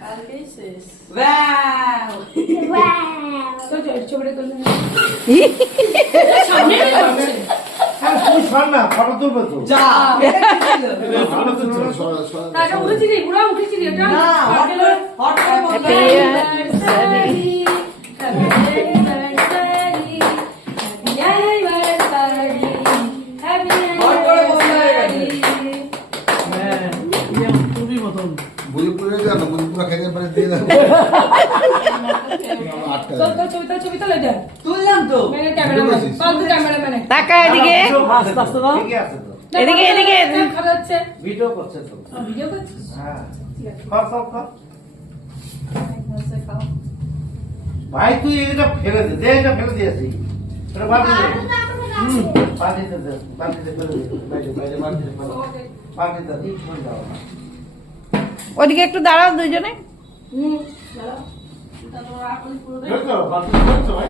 কালকেই শেষ। ওয়াও তো ছবিটা তুলে তুই সর না, ফটো তুলবে তো। যা এটা কি ছিল ফটো তুলছে। তাটা উঠেছিলি পুরো উঠেছিলি এটা না হট করে বলতে ছবি তোলে তুললাম তো ক্যামেরাম্যান টাকা এদিকে ঠিকই আছে তো। এদিকে এদিকে খাওয়া যাচ্ছে ভিডিও করছে তো। ভিডিও করছিস হ্যাঁ। ঠিক আছে কর, কর, কর। খাও ভাই তুই এটা ফেলে দে, দে এটা ফেলে দিয়েছি। এটা বাদ দে। বালতিতে দে, বালতিতে ফেলে দে। বাইরে, বাইরে, বালতিতে ফেলে দে। বালতিতে দিই, ফেলে দাও না। ওদিকে একটু দাঁড়াও দুজনে দাঁড়াও তারপর আর পুরো দেখছো? বালতিতে দেখছো ভাই?